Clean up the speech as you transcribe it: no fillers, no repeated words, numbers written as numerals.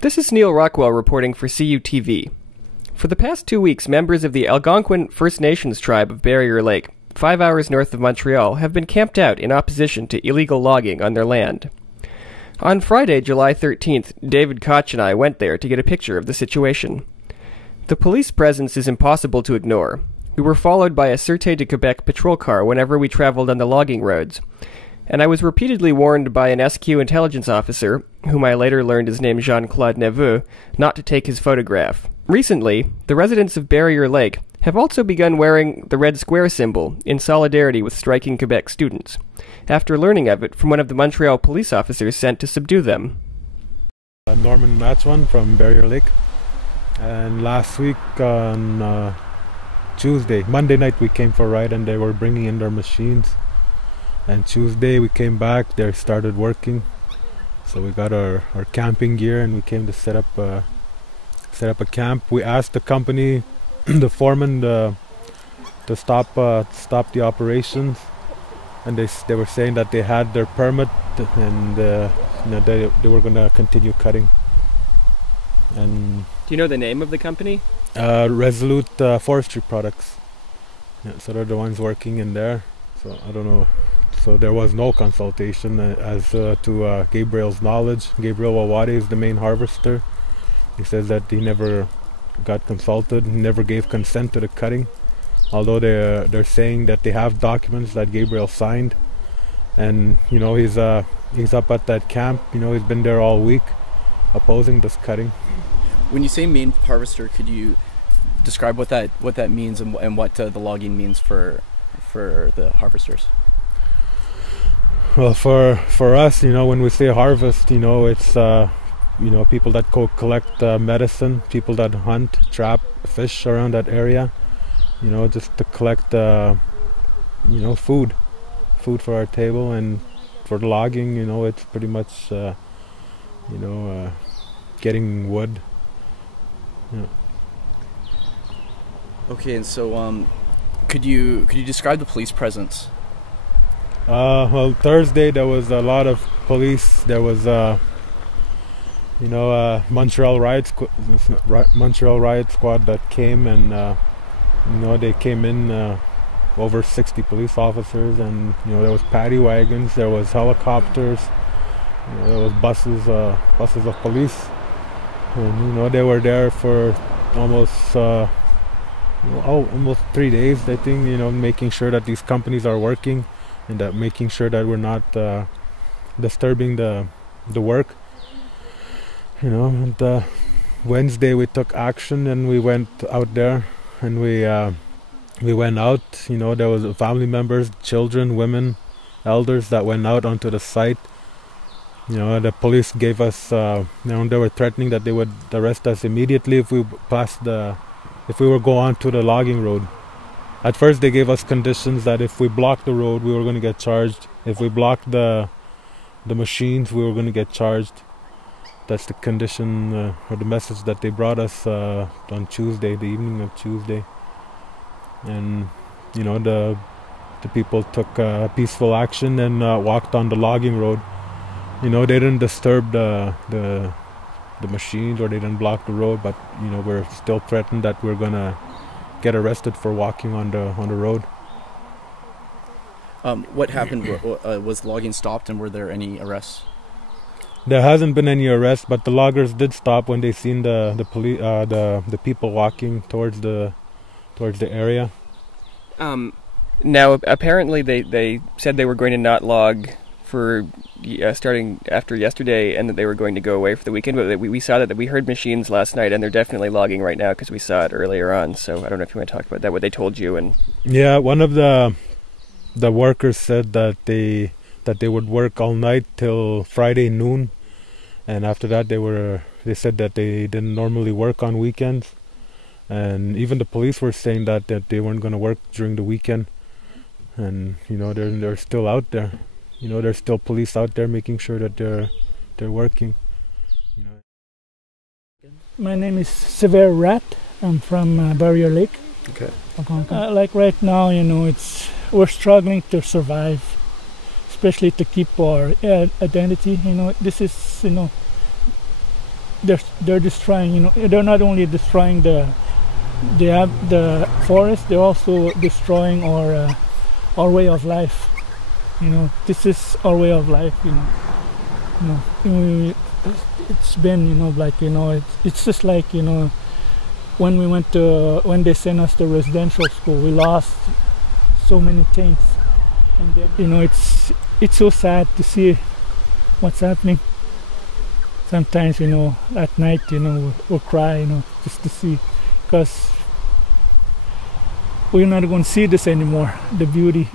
This is Neil Rockwell reporting for CUTV. For the past 2 weeks, members of the Algonquin First Nations tribe of Barriere Lake, 5 hours north of Montreal, have been camped out in opposition to illegal logging on their land. On Friday, July 13th, David Koch and I went there to get a picture of the situation. The police presence is impossible to ignore. We were followed by a Sûreté de Québec patrol car whenever we traveled on the logging roads, and I was repeatedly warned by an SQ intelligence officer, whom I later learned is named Jean-Claude Neveu, not to take his photograph. Recently, the residents of Barriere Lake have also begun wearing the red square symbol in solidarity with striking Quebec students, after learning of it from one of the Montreal police officers sent to subdue them. Norman Matchwan from Barriere Lake, and last week on Monday night we came for a ride and they were bringing in their machines, and Tuesday we came back, they started working, so we got our camping gear and we came to set up a camp. We asked the company, the foreman, to stop the operations, and they were saying that they had their permit and they were going to continue cutting. And do you know the name of the company? Resolute Forest Products. Yeah, so they're the ones working in there. So I don't know. So there was no consultation as to Gabriel's knowledge. Gabriel Wawade is the main harvester. He says that he never got consulted, he never gave consent to the cutting, although they're saying that they have documents that Gabriel signed, and he's up at that camp. He's been there all week opposing this cutting. When you say main harvester, could you describe what that means and what the logging means for the harvesters? Well, for us, when we say harvest, it's people that go collect medicine, people that hunt, trap fish around that area, just to collect food for our table. And for the logging, it's pretty much getting wood. Yeah. Okay, and so could you describe the police presence? Well, Thursday there was a lot of police. There was Montreal riot squad that came, and they came in over 60 police officers, and there was paddy wagons, there was helicopters, there was buses of police, and they were there for almost 3 days, I think, making sure that these companies are working and that making sure that we're not disturbing the work. And Wednesday we took action and we went out there, and we went out. There was family members, children, women, elders that went out onto the site. The police gave us, they were threatening that they would arrest us immediately if we were go on to the logging road. At first they gave us conditions that if we blocked the road we were going to get charged. If we blocked the machines we were going to get charged. That's the condition or the message that they brought us on Tuesday, the evening of Tuesday. And the people took peaceful action and walked on the logging road. They didn't disturb the machines, or they didn't block the road, but we're still threatened that we're gonna get arrested for walking on the road. What happened? Was logging stopped, and were there any arrests? There hasn't been any arrests, but the loggers did stop when they seen the people walking towards the area. Now, apparently they said they were going to not log for starting after yesterday, and that they were going to go away for the weekend. But we saw that we heard machines last night, and they're definitely logging right now because we saw it earlier on. So I don't know if you want to talk about that, what they told you. And yeah, one of the workers said that they would work all night till Friday noon, and after that they said that they didn't normally work on weekends. And even the police were saying that they weren't going to work during the weekend. And they're still out there. There's still police out there making sure that they're working. My name is Sever Rat. I'm from Barriere Lake. Okay. Like right now, we're struggling to survive, especially to keep our identity. This is they're destroying. You know, they're not only destroying the forest, they're also destroying our way of life. You know, this is our way of life. It's been, like, it's just like, when they sent us to residential school, we lost so many things, and then, it's so sad to see what's happening. Sometimes, at night, we'll cry, just to see, because we're not going to see this anymore, the beauty,